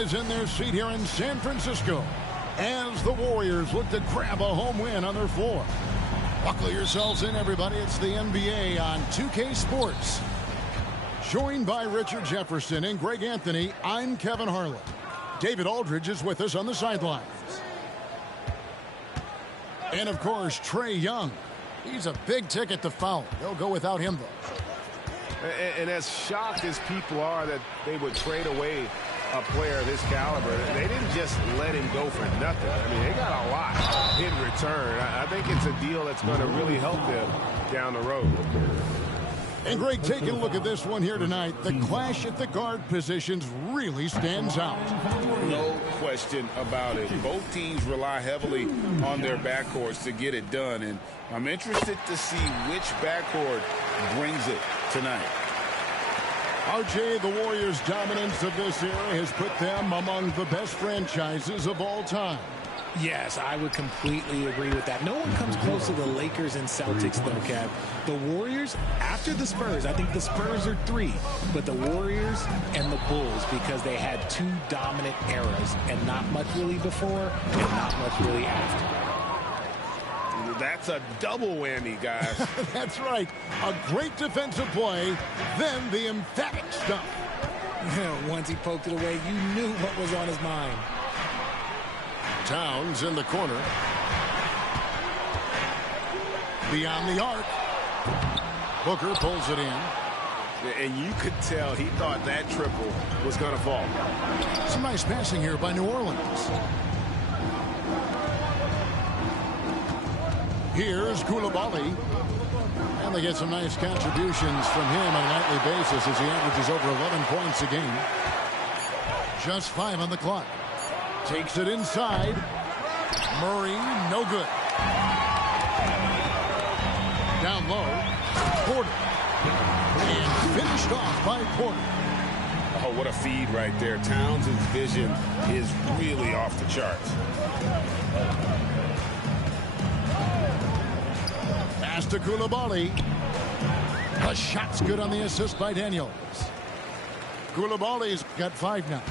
Is in their seat here in San Francisco as the Warriors look to grab a home win on their floor. Buckle yourselves in, everybody. It's the NBA on 2K Sports. Joined by Richard Jefferson and Greg Anthony, I'm Kevin Harlan. David Aldridge is with us on the sidelines. And, of course, Trae Young. He's a big ticket to foul. They'll go without him, though. And as shocked as people are that they would trade away a player of his caliber, they didn't just let him go for nothing. I mean, they got a lot in return. I think it's a deal that's going to really help them down the road. And Greg, taking a look at this one here tonight, the clash at the guard positions really stands out. No question about it. Both teams rely heavily on their backcourts to get it done, and I'm interested to see which backcourt brings it tonight. RJ, the Warriors' dominance of this era has put them among the best franchises of all time. Yes, I would completely agree with that. No one comes close to the Lakers and Celtics, though, Kev. The Warriors, after the Spurs, I think the Spurs are 3, but the Warriors and the Bulls, because they had 2 dominant eras, and not much really before and not much really after. That's a double whammy, guys. That's right. A great defensive play, then the emphatic stuff. Once he poked it away, you knew what was on his mind. Towns in the corner. Beyond the arc. Booker pulls it in. And you could tell he thought that triple was going to fall. Some nice passing here by New Orleans. Here's Coulibaly. And they get some nice contributions from him on a nightly basis as he averages over 11 points a game. Just 5 on the clock. Takes it inside. Murray, no good. Down low. Porter. And finished off by Porter. Oh, what a feed right there. Towns' vision is really off the charts. Pass to Coulibaly. The shot's good on the assist by Daniels. Koulibaly's got 5 now.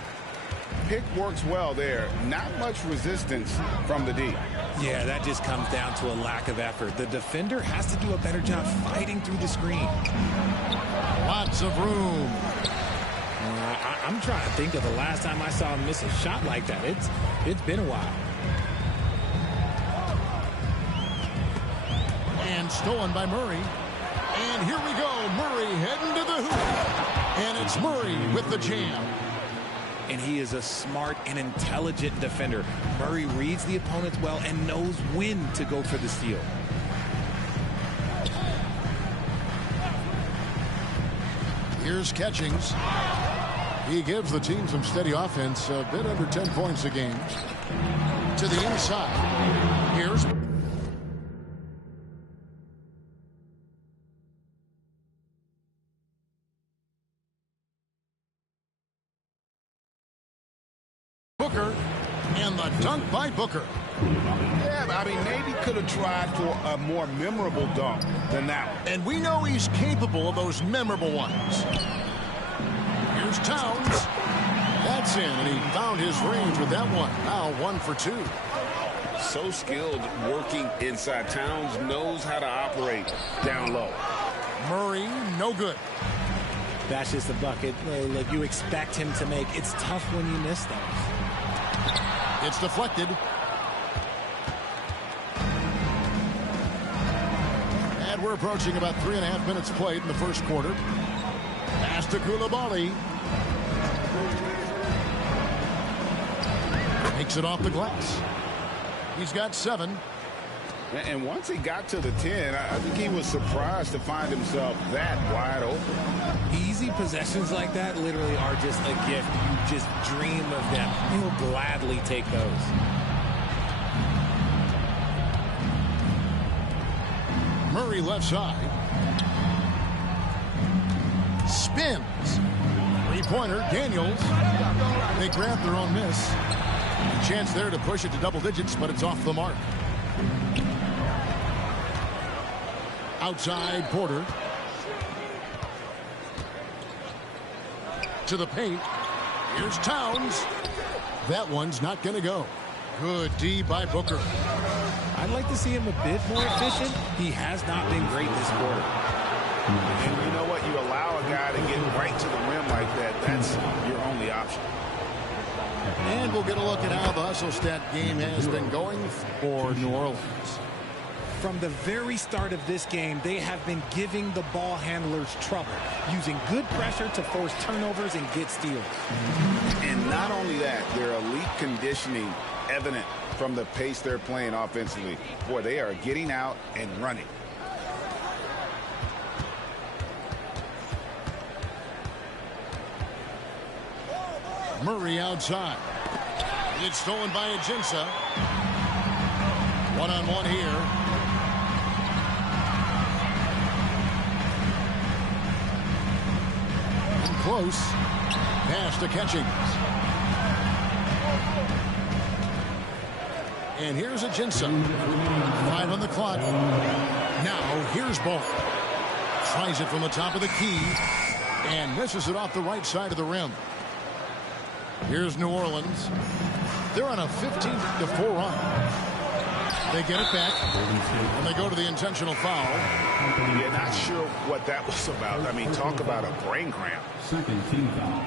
Pick works well there. Not much resistance from the D. Yeah, that just comes down to a lack of effort. The defender has to do a better job fighting through the screen. Lots of room. I'm trying to think of the last time I saw him miss a shot like that. It's been a while. And stolen by Murray. And here we go. Murray heading to the hoop. And it's Murray with the jam. And he is a smart and intelligent defender. Murray reads the opponents well and knows when to go for the steal. Here's Catchings. He gives the team some steady offense, a bit under 10 points a game. To the inside. Here's Booker, and the dunk by Booker. Yeah, I mean, maybe could have tried for a more memorable dunk than that one. And we know he's capable of those memorable ones. Here's Towns. That's in, and he found his range with that one. Now 1 for 2. So skilled working inside. Towns knows how to operate down low. Murray, no good. That's just a bucket like you expect him to make. It's tough when you miss those. It's deflected. And we're approaching about 3.5 minutes played in the first quarter. Pass to Coulibaly. Takes it off the glass. He's got 7. And once he got to the 10, I think he was surprised to find himself that wide open. Easy possessions like that literally are just a gift. You just dream of them. He'll gladly take those. Murray left side. Spins. 3-pointer, Daniels. They grab their own miss. A chance there to push it to double digits, but it's off the mark. Outside, Porter. To the paint. Here's Towns. That one's not going to go. Good D by Booker. I'd like to see him a bit more efficient. He has not been great this quarter. And you know what? You allow a guy to get right to the rim like that. That's your only option. And we'll get a look at how the hustle stat game has been going for New Orleans. From the very start of this game, they have been giving the ball handlers trouble, using good pressure to force turnovers and get steals. And not only that, their elite conditioning evident from the pace they're playing offensively. Boy, they are getting out and running. Murray outside. It's stolen by Ajinça. One-on-one here. And close. Pass to Catchings. And here's Ajinça. 5 on the clock. Now here's Ball. Tries it from the top of the key. And misses it off the right side of the rim. Here's New Orleans. They're on a 15-4 run. They get it back, and they go to the intentional foul. Yeah, not sure what that was about. I mean, talk about a brain cramp. Second team foul.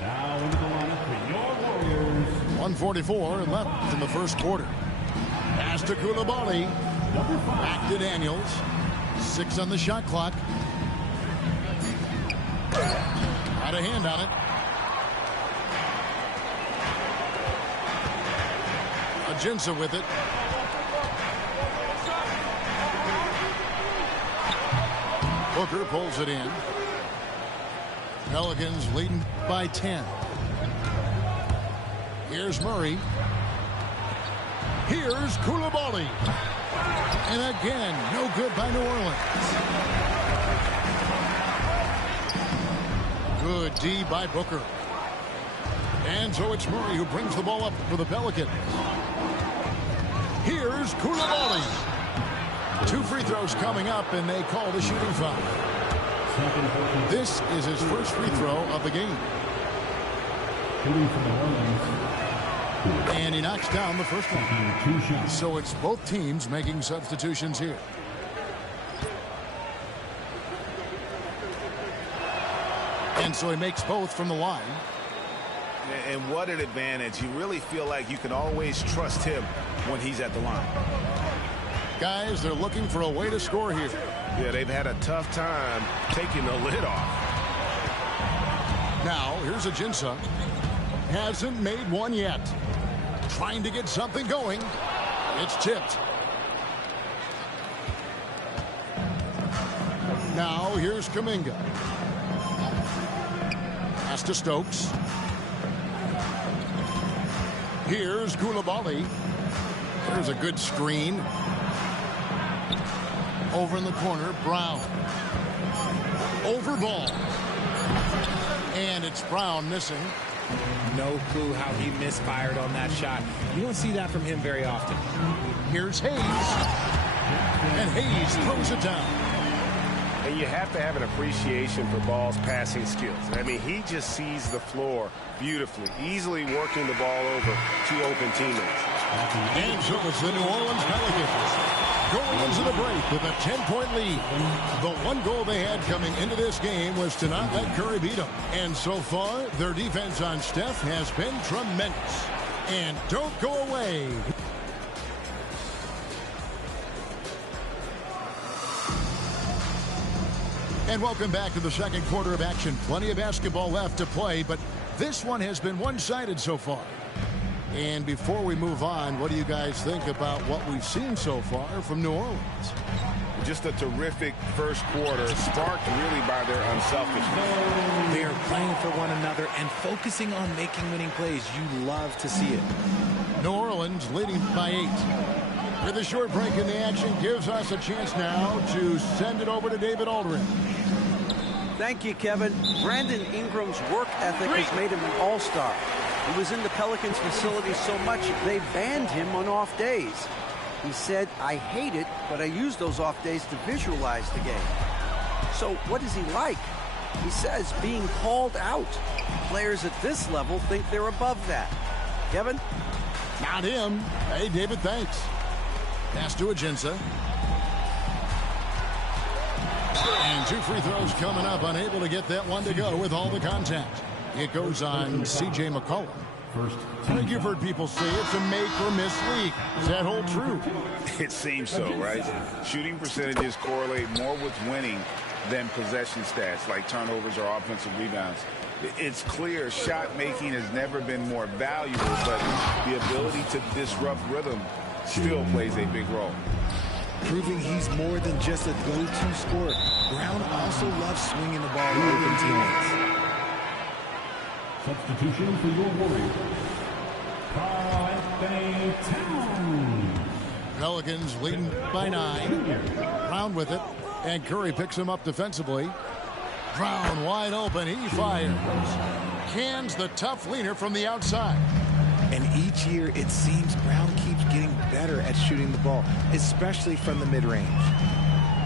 Now into the lineup for your Warriors. 1:44 left in the first quarter. Pass to Coulibaly. Back to Daniels. 6 on the shot clock. Got a hand on it. Ajinça with it. Booker pulls it in. Pelicans leading by 10. Here's Murray. Here's Coulibaly. And again, no good by New Orleans. Good D by Booker. And so it's Murray who brings the ball up for the Pelicans. Here's Coulibaly. 2 free throws coming up, and they call the shooting foul. This is his first free throw of the game. And he knocks down the first one. So it's both teams making substitutions here. And so he makes both from the line. And what an advantage. You really feel like you can always trust him when he's at the line. Guys, they're looking for a way to score here. Yeah, they've had a tough time taking the lid off. Now, here's Ajinça. Hasn't made one yet. Trying to get something going. It's tipped. Now, here's Kuminga. Pass to Stokes. Here's Coulibaly. There's a good screen. Over in the corner, Brown. Over Ball. And it's Brown missing. No clue how he misfired on that shot. You don't see that from him very often. Here's Hayes. And Hayes throws it down. And you have to have an appreciation for Ball's passing skills. I mean, he just sees the floor beautifully, easily working the ball over 2 open teammates. And so it's the New Orleans Pelicans going into the break with a 10-point lead. The one goal they had coming into this game was to not let Curry beat them. And so far, their defense on Steph has been tremendous. And don't go away. And welcome back to the second quarter of action. Plenty of basketball left to play, but this one has been one-sided so far. And before we move on, what do you guys think about what we've seen so far from New Orleans? Just a terrific first quarter, sparked really by their unselfishness. They are playing for one another and focusing on making winning plays. You love to see it. New Orleans leading by 8. With a short break in the action, gives us a chance now to send it over to David Aldridge. Thank you, Kevin. Brandon Ingram's work ethic has made him an all-star. He was in the Pelicans facility so much they banned him on off days. He said, "I hate it, but I use those off days to visualize the game." So what is he like? He says being called out. Players at this level think they're above that. Kevin? Not him. Hey, David, thanks. Pass to Ajinça. And 2 free throws coming up. Unable to get that one to go with all the contact. It goes on C.J. McCollum. I think you've heard people say it's a make or miss league. Does that hold true? It seems so, right? Shooting percentages correlate more with winning than possession stats like turnovers or offensive rebounds. It's clear shot making has never been more valuable, but the ability to disrupt rhythm still plays a big role. Proving he's more than just a go-to scorer. Brown also loves swinging the ball to open teammates. Substitution for your Warriors. Karl-Anthony Towns. Pelicans leading by 9. Brown with it. And Curry picks him up defensively. Brown wide open. He fires. Cans the tough leaner from the outside. And each year, it seems Brown keeps getting better at shooting the ball, especially from the mid-range.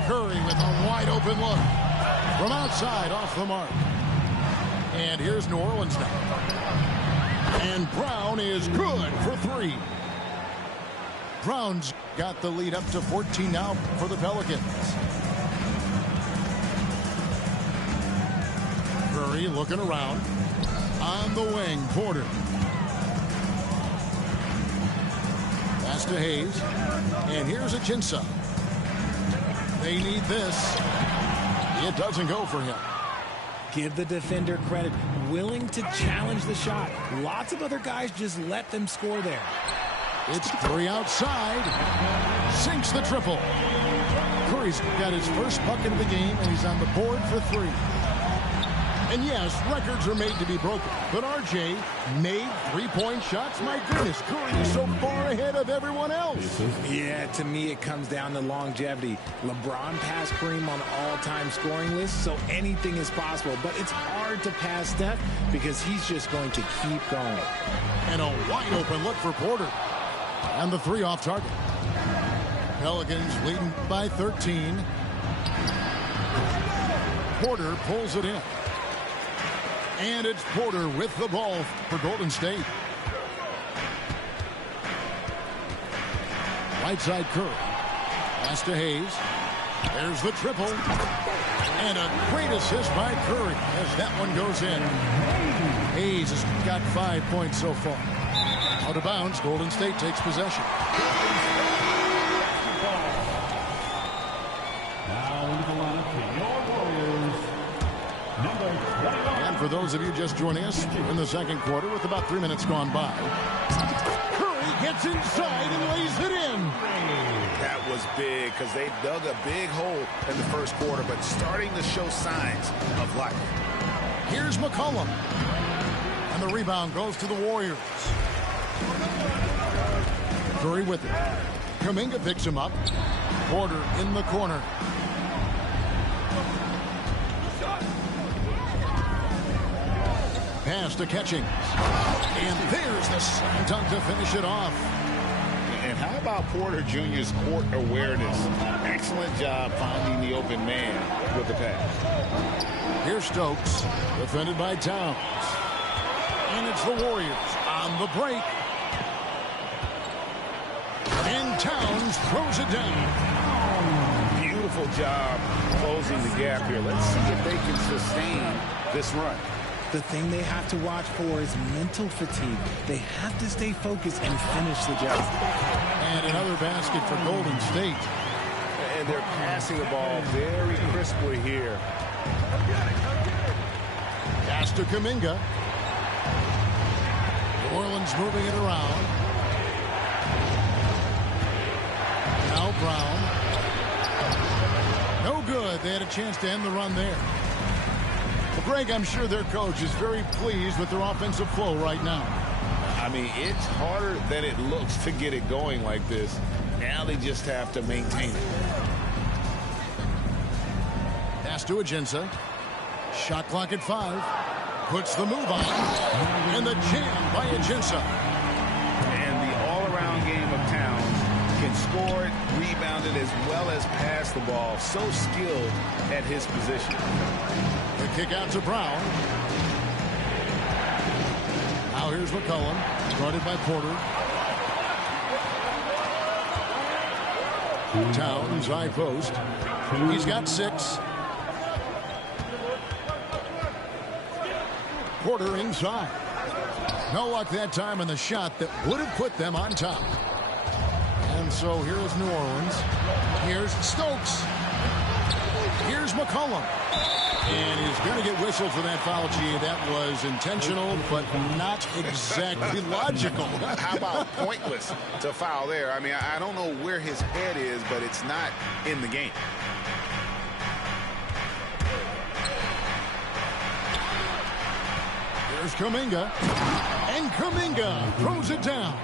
Curry with a wide open look. From outside, off the mark. And here's New Orleans now. And Brown is good for 3. Brown's got the lead up to 14 now for the Pelicans. Curry looking around. On the wing, Porter. Pass to Hayes. And here's Ajinça. They need this. It doesn't go for him. Give the defender credit. Willing to challenge the shot. Lots of other guys just let them score there. It's Curry outside. Sinks the triple. Curry's got his first bucket of the game, and he's on the board for 3. And yes, records are made to be broken. But RJ made 3-point shots. My goodness, Curry is so far ahead of everyone else. Yeah, to me, it comes down to longevity. LeBron passed Kareem on all-time scoring lists, so anything is possible. But it's hard to pass Steph because he's just going to keep going. And a wide-open look for Porter. And the 3 off target. Pelicans leading by 13. Porter pulls it in. And it's Porter with the ball for Golden State. Right side Curry. Pass to Hayes. There's the triple. And a great assist by Curry as that one goes in. Hayes has got 5 points so far. Out of bounds, Golden State takes possession. Now into the lineup for your Warriors. Number 21. And for those of you just joining us in the second quarter with about 3 minutes gone by, Curry gets inside and lays it in. That was big because they dug a big hole in the first quarter, but starting to show signs of life. Here's McCollum. And the rebound goes to the Warriors. Curry with it. Kuminga picks him up. Porter in the corner. Pass to Catchings. And there's the slam dunk to finish it off. And how about Porter Jr.'s court awareness? Excellent job finding the open man with the pass. Here's Stokes, defended by Towns. And it's the Warriors on the break. And Towns throws it down. Beautiful job closing the gap here. Let's see if they can sustain this run. The thing they have to watch for is mental fatigue. They have to stay focused and finish the job. And another basket for Golden State. And they're passing the ball very crisply here. Pass to Kuminga. New Orleans moving it around. Now Brown. No good. They had a chance to end the run there. Well, Greg, I'm sure their coach is very pleased with their offensive flow right now. I mean, it's harder than it looks to get it going like this. Now they just have to maintain it. Pass to Ajinça. Shot clock at 5. Puts the move on. And the jam by Ajinça. And the all-around game of Towns can scored, rebounded, as well as passed the ball. So skilled at his position. The kick out to Brown. Now here's McCollum, guarded by Porter. Towns, high post. He's got 6. Porter inside. No luck that time in the shot that would have put them on top. And so here's New Orleans. Here's Stokes. Here's McCollum. And he's going to get whistled for that foul, G. That was intentional, but not exactly logical. How about pointless to foul there? I mean, I don't know where his head is, but it's not in the game. There's Kuminga. And Kuminga throws it down.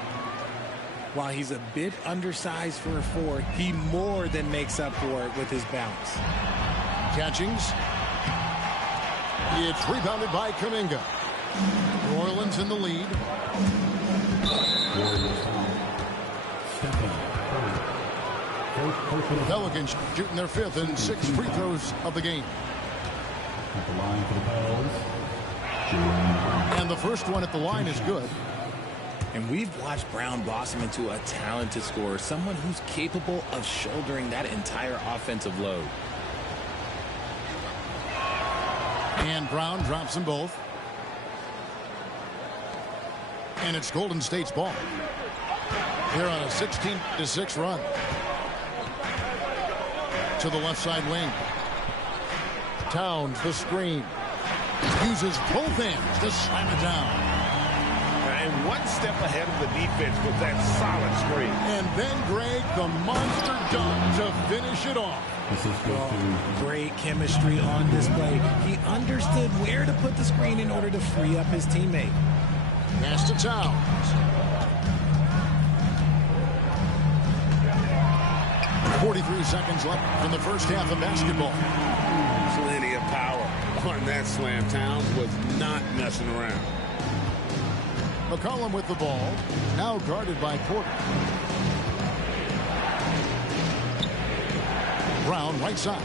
While he's a bit undersized for a 4, he more than makes up for it with his bounce. Catchings. It's rebounded by Kuminga. New Orleans in the lead. Pelicans shooting their 5th and 6th free throws of the game. At the line for the Pels. And the first one at the line is good. And we've watched Brown blossom into a talented scorer, someone who's capable of shouldering that entire offensive load. And Brown drops them both. And it's Golden State's ball. They're on a 16-6 run. To the left side wing. Towns, the screen. Uses both hands to slam it down. And one step ahead of the defense with that solid screen. And then Greg, the monster dunk to finish it off. Great chemistry on display. He understood where to put the screen in order to free up his teammate. Pass to Towns. 43 seconds left in the first half of basketball. Plenty of power on that slam. Towns was not messing around. McCollum with the ball. Now guarded by Porter. Brown right side.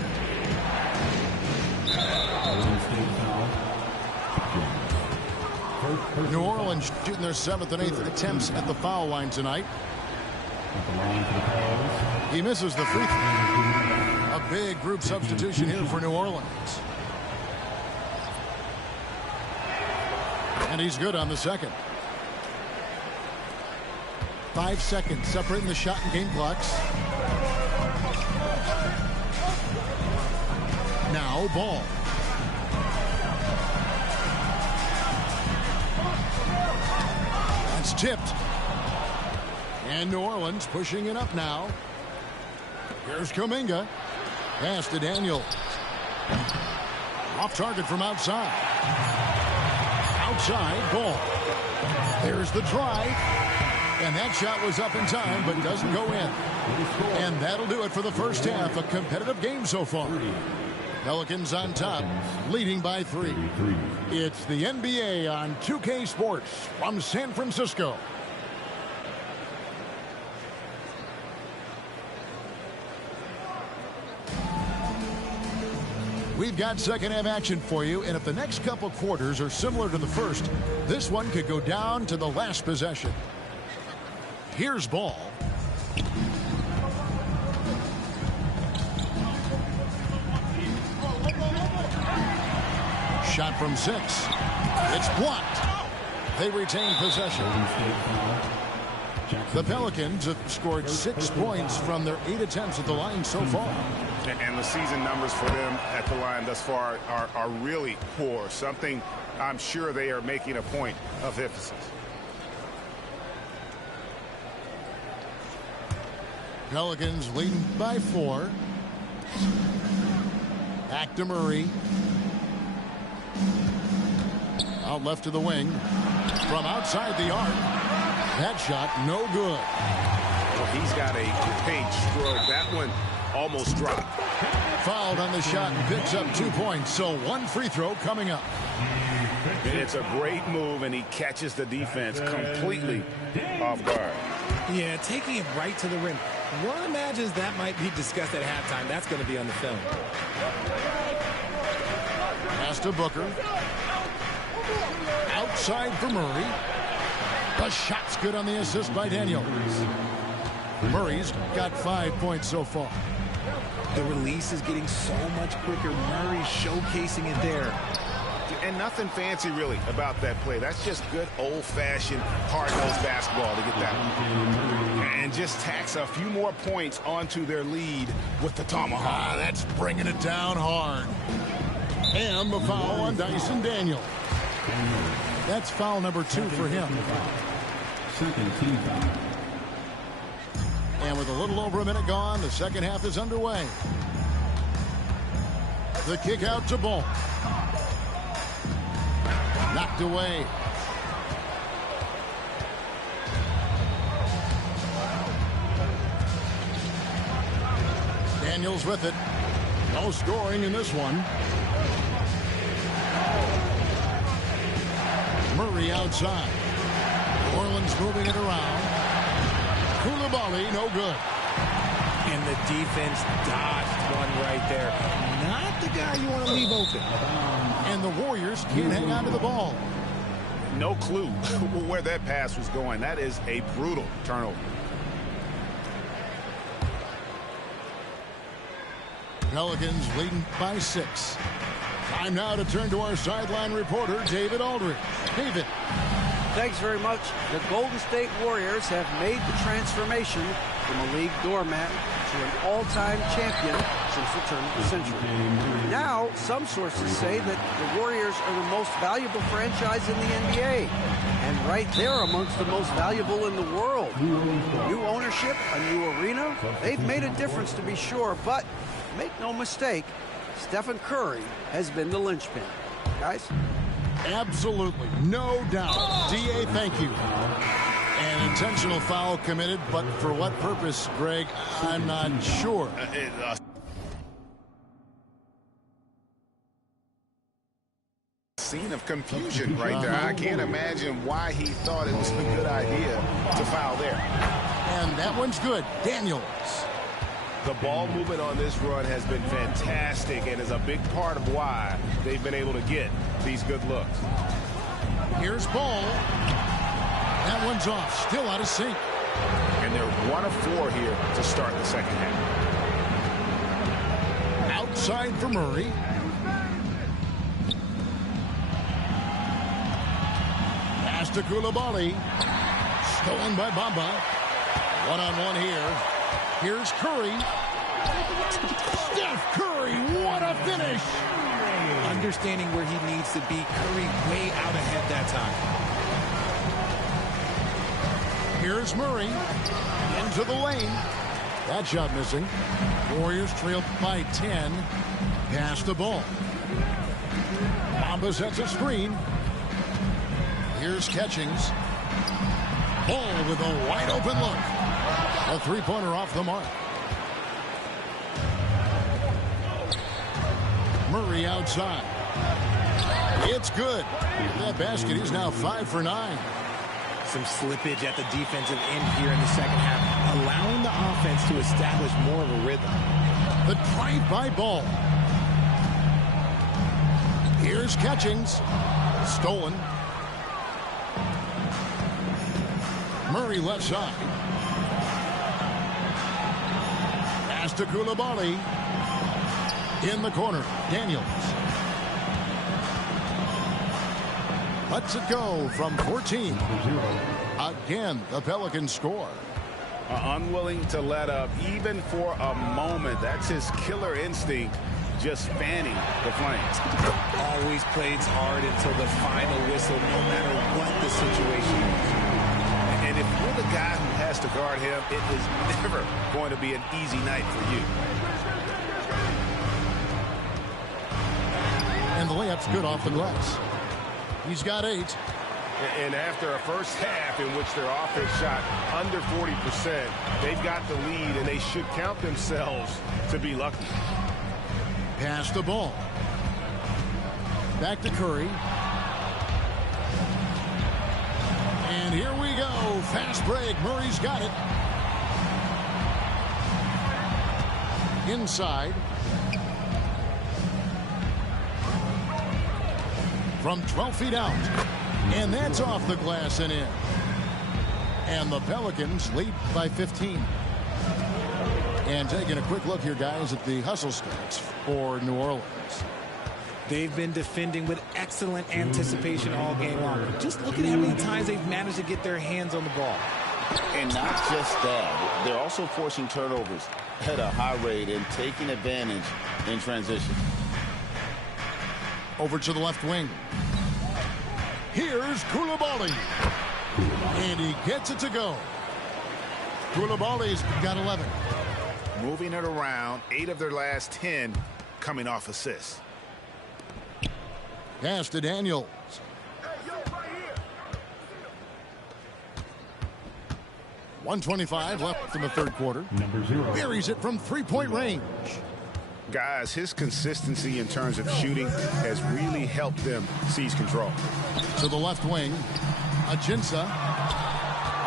New Orleans shooting their 7th and 8th attempts at the foul line tonight. He misses the free throw. A big group substitution here for New Orleans. And he's good on the second. 5 seconds separating the shot and game clocks. Now ball. That's tipped. And New Orleans pushing it up now. Here's Kuminga. Pass to Daniel. Off target from outside. Outside ball. There's the drive. And that shot was up in time, but doesn't go in. And that'll do it for the first half. A competitive game so far. Pelicans on top, leading by 3. It's the NBA on 2K Sports from San Francisco. We've got second half action for you, and if the next couple quarters are similar to the first, this one could go down to the last possession. Here's ball. Shot from 6. It's blocked. They retain possession. The Pelicans have scored 6 points from their 8 attempts at the line so far. And the season numbers for them at the line thus far are really poor. Something I'm sure they are making a point of emphasis. Pelicans leading by 4. Back to Murray. Out left to the wing. From outside the arc. That shot no good. Well, he's got a great stroke. That one almost dropped. Fouled on the shot and picks up 2 points. So 1 free throw coming up. It's a great move, and he catches the defense completely off guard. Yeah, taking it right to the rim. One imagines that might be discussed at halftime. That's going to be on the film. Pass to Booker. Outside for Murray. The shot's good on the assist by Daniels. Murray's got 5 points so far. The release is getting so much quicker. Murray showcasing it there. And nothing fancy, really, about that play. That's just good, old-fashioned, hard-nosed basketball to get that one. And just tacks a few more points onto their lead with the tomahawk. That's bringing it down hard. And the foul on Dyson Daniels. That's foul number 2 for him. Second team foul. And with a little over a minute gone, the second half is underway. The kick out to Ball. Knocked away. Daniels with it. No scoring in this one. Murray outside. New Orleans moving it around. Koulibaly, no good. And the defense dodged one right there. Not the guy you want to leave open. And the Warriors can't hang on to the ball. No clue where that pass was going. That is a brutal turnover. Pelicans leading by 6. Time now to turn to our sideline reporter, David Aldridge. David. Thanks very much. The Golden State Warriors have made the transformation from a league doormat to an all-time champion since the turn of the century. Now, some sources say that the Warriors are the most valuable franchise in the NBA. And right there amongst the most valuable in the world. New ownership, a new arena. They've made a difference to be sure, but make no mistake, Stephen Curry has been the linchpin. Guys? Absolutely. No doubt. D.A., thank you. An intentional foul committed, but for what purpose, Greg, I'm not sure. Scene of confusion right there. I can't imagine why he thought it was a good idea to foul there. And that one's good. Daniels. The ball movement on this run has been fantastic and is a big part of why they've been able to get these good looks. Here's Ball. That one's off. Still out of sync. And they're 1 of 4 here to start the second half. Outside for Murray. Pass to Koulibaly. Stolen by Bamba. One-on-one here. Here's Curry. Steph Curry, what a finish! Understanding where he needs to be, Curry way out ahead that time. Here's Murray. Into the lane. That shot missing. Warriors trailed by 10. Pass the ball. Bamba sets a screen. Here's Catchings. Ball with a wide open look. A three-pointer off the mark. Murray outside. It's good. That basket is now 5 for 9. Some slippage at the defensive end here in the second half, allowing the offense to establish more of a rhythm. The drive by Ball. Here's Catchings. Stolen. Murray left side. Pass to Koulibaly. In the corner, Daniels. Lets it go from 14. Again, the Pelicans score. Unwilling to let up even for a moment. That's his killer instinct, just fanning the flames. Always plays hard until the final whistle, no matter what the situation is. And if you're the guy who has to guard him, it is never going to be an easy night for you. And the layup's good off the glass. He's got 8. And after a first half in which their offense shot under 40%, they've got the lead, and they should count themselves to be lucky. Pass the ball. Back to Curry. And here we go. Fast break. Murray's got it. inside. From 12 feet out. And that's off the glass and in. And the Pelicans lead by 15. And taking a quick look here, guys, at the hustle stats for New Orleans. They've been defending with excellent anticipation all game long. Just look at how many times they've managed to get their hands on the ball. And not just that, they're also forcing turnovers at a high rate and taking advantage in transition. Over to the left wing. Here's Coulibaly. And he gets it to go. Koulibaly's got 11. Moving it around, 8 of their last 10 coming off assists. Pass to Daniels. .125 left in the third quarter. Number 0. Buries it from three-point range. Guys, his consistency in terms of shooting has really helped them seize control. To the left wing, Ajinça.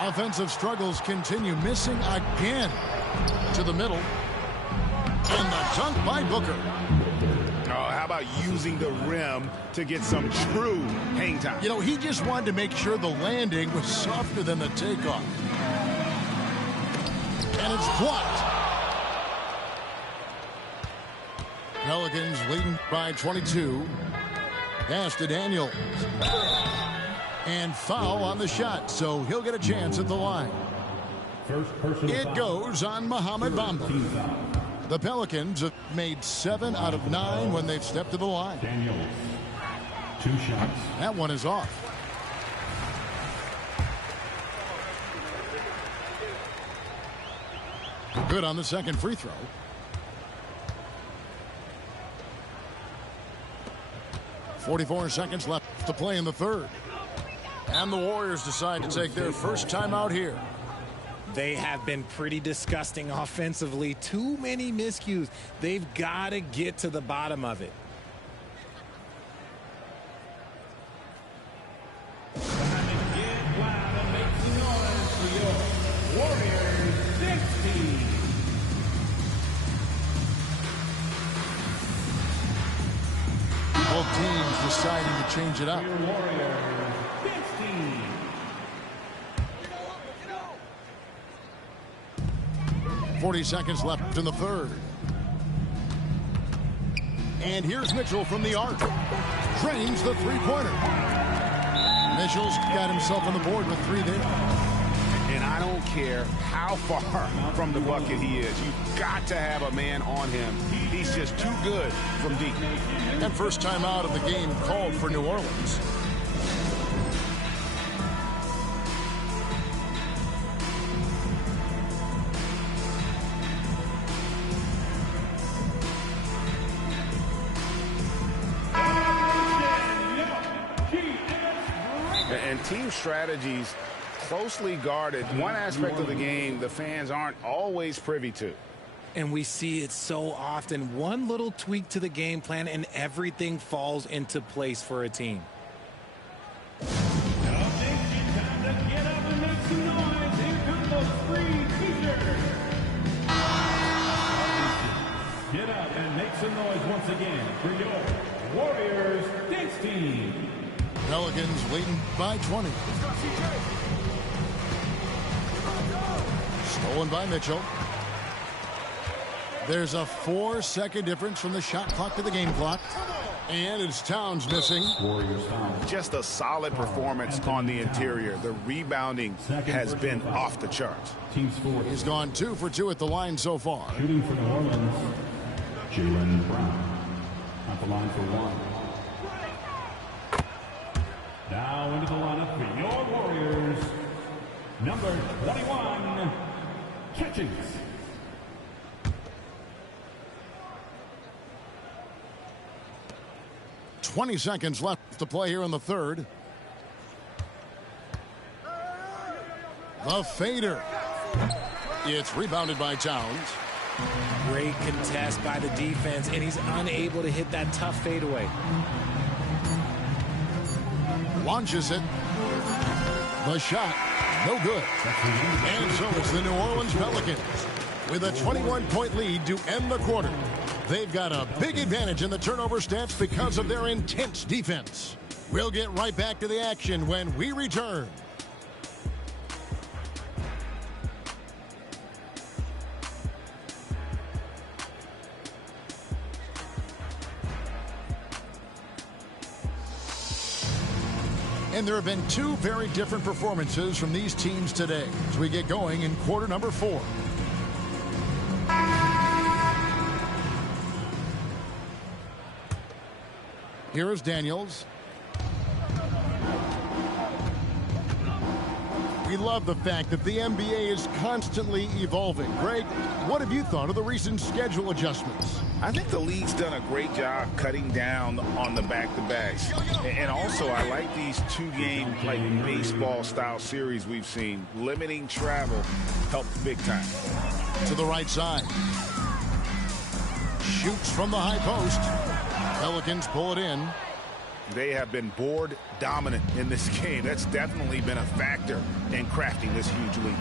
Offensive struggles continue, missing again. To the middle. And the dunk by Booker. Oh, how about using the rim to get some true hang time? You know, he just wanted to make sure the landing was softer than the takeoff. And it's blocked. Pelicans leading by 22. Pass to Daniels. And foul on the shot, so he'll get a chance at the line. First personal It foul. goes on Mohamed Bamba. Team foul. The Pelicans have made 7 out of 9 when they've stepped to the line. Daniels. 2 shots. That one is off. Good on the second free throw. .44 seconds left to play in the third. And the Warriors decide to take their first time out here. They have been pretty disgusting offensively. Too many miscues. They've got to get to the bottom of it. Get loud and make some noise for your Warriors 16. Both teams deciding to change it up. Your Warriors 16. .40 seconds left in the third. And here's Mitchell from the arc. Drains the three-pointer. Mitchell's got himself on the board with 3 there. And I don't care how far from the bucket he is. You've got to have a man on him. He's just too good from deep. And first time out of the game called for New Orleans. And team strategies closely guarded. One aspect of the game the fans aren't always privy to. And we see it so often. One little tweak to the game plan and everything falls into place for a team. Now, time to get up and make some noise. Here come the free features. Get up and make some noise once again for your Warriors dance team. Pelicans leading by 20. Stolen by Mitchell. There's a 4-second difference from the shot clock to the game clock. And it's Towns missing. Warriors foul. Just a solid performance on the interior. The rebounding has been off the charts. Team score. He's gone 2 for 2 at the line so far. Shooting for New Orleans, Jaylen Brown. At the line for 1. Now into the lineup for your Warriors, number 21, Catchings. .20 seconds left to play here in the third. The fader. It's rebounded by Towns. Great contest by the defense, and he's unable to hit that tough fadeaway. Launches it. The shot, no good. And so it's the New Orleans Pelicans with a 21-point lead to end the quarter. They've got a big advantage in the turnover stats because of their intense defense. We'll get right back to the action when we return. And there have been two very different performances from these teams today as we get going in quarter number 4. Here is Daniels. We love the fact that the NBA is constantly evolving. Greg, what have you thought of the recent schedule adjustments? I think the league's done a great job cutting down on the back-to-backs. And also, I like these two-game, like, baseball-style series we've seen. Limiting travel helped big time. To the right side. Shoots from the high post. Pelicans pull it in. They have been board dominant in this game. That's definitely been a factor in crafting this huge lead.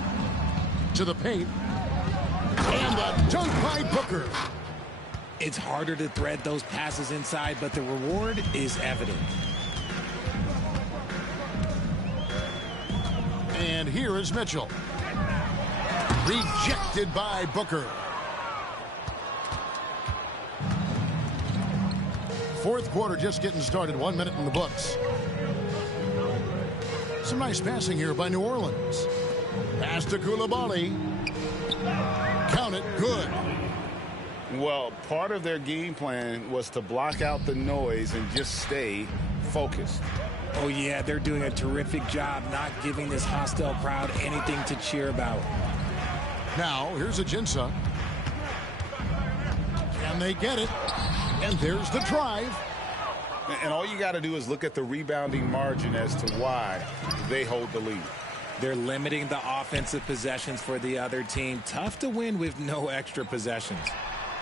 To the paint. And the dunk by Booker. It's harder to thread those passes inside, but the reward is evident. And here is Mitchell. Rejected by Booker. Fourth quarter just getting started. 1 minute in the books. Some nice passing here by New Orleans. Pass to Coulibaly. Count it. Good. Well, part of their game plan was to block out the noise and just stay focused. Oh, yeah, they're doing a terrific job not giving this hostile crowd anything to cheer about. Now, here's Ajinça. Can they get it? And there's the drive. And all you got to do is look at the rebounding margin as to why they hold the lead. They're limiting the offensive possessions for the other team. Tough to win with no extra possessions.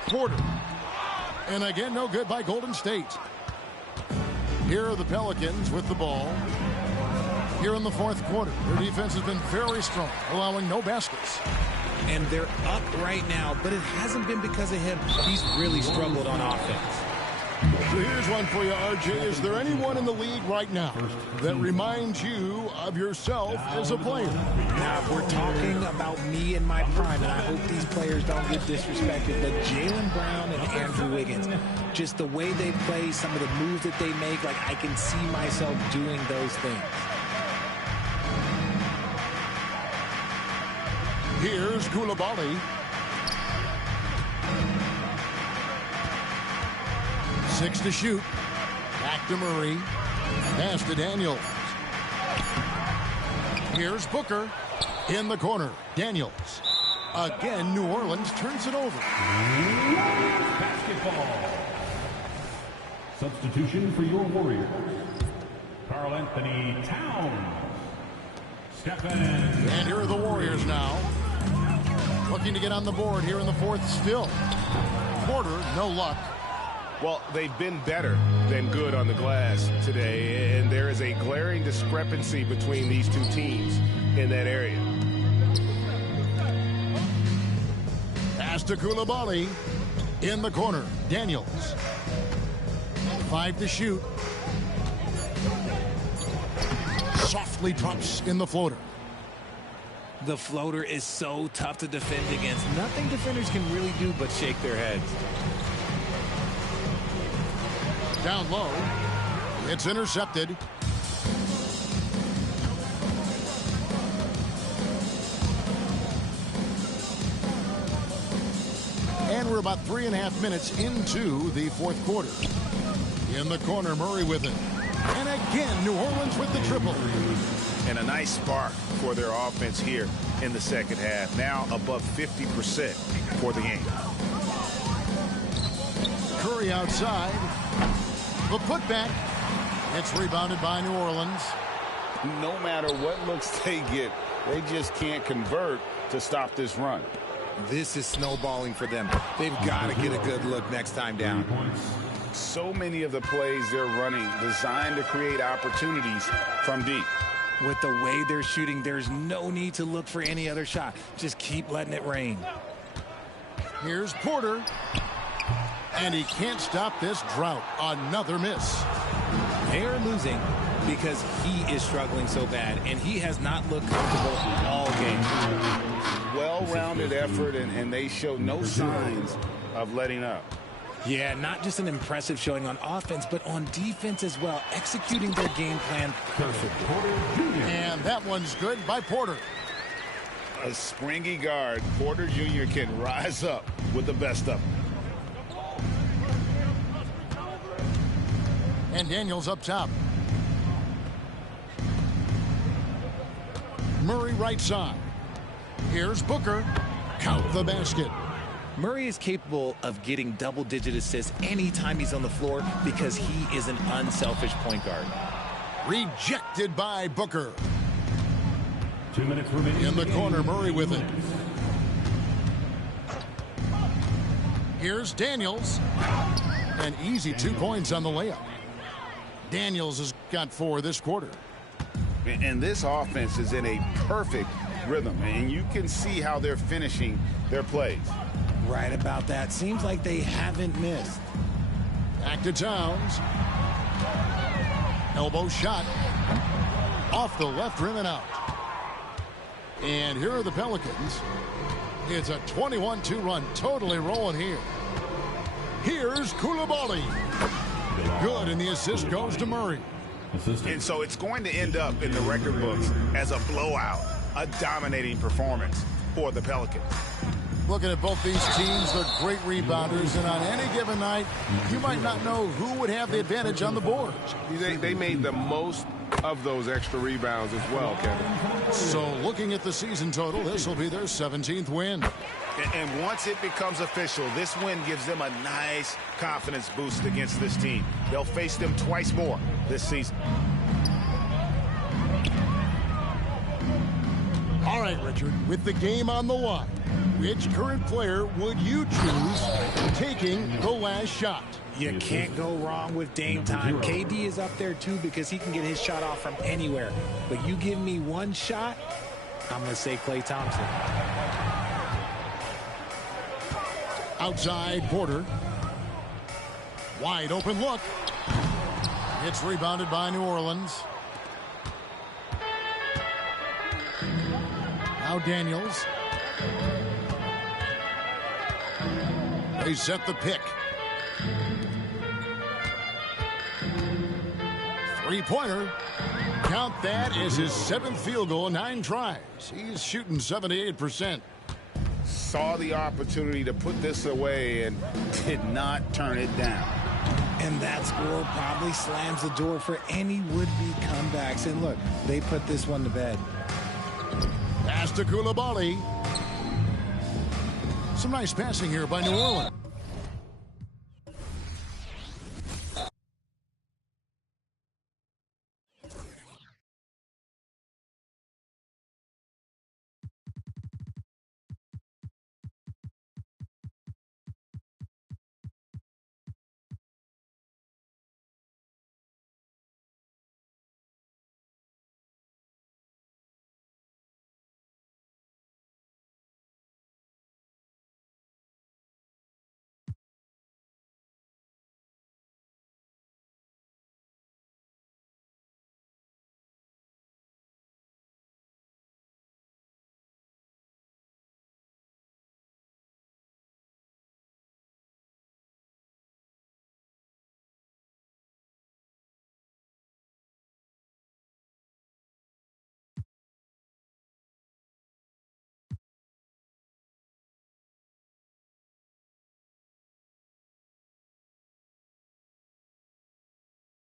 Porter. And again, no good by Golden State. Here are the Pelicans with the ball. Here in the fourth quarter, their defense has been very strong, allowing no baskets. And they're up right now, but it hasn't been because of him. He's really struggled on offense. So here's one for you, RJ. Is there anyone in the league right now that reminds you of yourself as a player? Now, if we're talking about me in my prime, and I hope these players don't get disrespected, but Jaylen Brown and Andrew Wiggins, just the way they play, some of the moves that they make, like I can see myself doing those things. Here's Coulibaly. 6 to shoot. Back to Murray. Pass to Daniels. Here's Booker in the corner. Daniels. Again, New Orleans turns it over. Basketball. Substitution for your Warriors. Karl-Anthony Towns. And here are the Warriors now. Looking to get on the board here in the fourth still. Porter, no luck. Well, they've been better than good on the glass today, and there is a glaring discrepancy between these two teams in that area. Pass to Coulibaly in the corner. Daniels. 5 to shoot. Softly drops in the floater. The floater is so tough to defend against. Nothing defenders can really do but shake their heads. Down low. It's intercepted. And we're about 3.5 minutes into the fourth quarter. In the corner, Murray with it. And again, New Orleans with the triple. And a nice spark for their offense here in the second half. Now above 50% for the game. Curry outside. The putback. It's rebounded by New Orleans. No matter what looks they get, they just can't convert to stop this run. This is snowballing for them. They've got to get a good look next time down. So many of the plays they're running designed to create opportunities from deep. With the way they're shooting, there's no need to look for any other shot. Just keep letting it rain. Here's Porter. And he can't stop this drought. Another miss. They are losing because he is struggling so bad, and he has not looked comfortable all game. Well-rounded effort, and they show no signs of letting up. Yeah, not just an impressive showing on offense, but on defense as well, executing their game plan perfectly. And that one's good by Porter. A springy guard, Porter Jr. can rise up with the best of them. And Daniels up top. Murray right side. Here's Booker. Count the basket. Murray is capable of getting double-digit assists anytime he's on the floor because he is an unselfish point guard. Rejected by Booker. 2 minutes remaining. In the corner, Murray with it. Here's Daniels. An easy 2 points on the layup. Daniels has got 4 this quarter. And this offense is in a perfect rhythm, and you can see how they're finishing their plays. Right about that. Seems like they haven't missed. Back to Towns. Elbow shot. Off the left rim and out. And here are the Pelicans. It's a 21-2 run. Totally rolling here. Here's Coulibaly. Good, and the assist goes to Murray. And so it's going to end up in the record books as a blowout, a dominating performance for the Pelicans. Looking at both these teams, they're great rebounders, and on any given night, you might not know who would have the advantage on the boards. They made the most of those extra rebounds as well, Kevin. So looking at the season total, this will be their 17th win. And once it becomes official, this win gives them a nice confidence boost against this team. They'll face them twice more this season. All right, Richard, with the game on the line, which current player would you choose taking the last shot? You can't go wrong with Dame time. KD is up there, too, because he can get his shot off from anywhere. But you give me one shot, I'm going to say Klay Thompson. Outside, Porter. Wide open look. It's rebounded by New Orleans. Now Daniels. They set the pick. Three-pointer. Count that as his 7th field goal, 9 tries. He's shooting 78%. Saw the opportunity to put this away and did not turn it down. And that score probably slams the door for any would-be comebacks. And look, they put this one to bed. Pass to Coulibaly. Some nice passing here by New Orleans.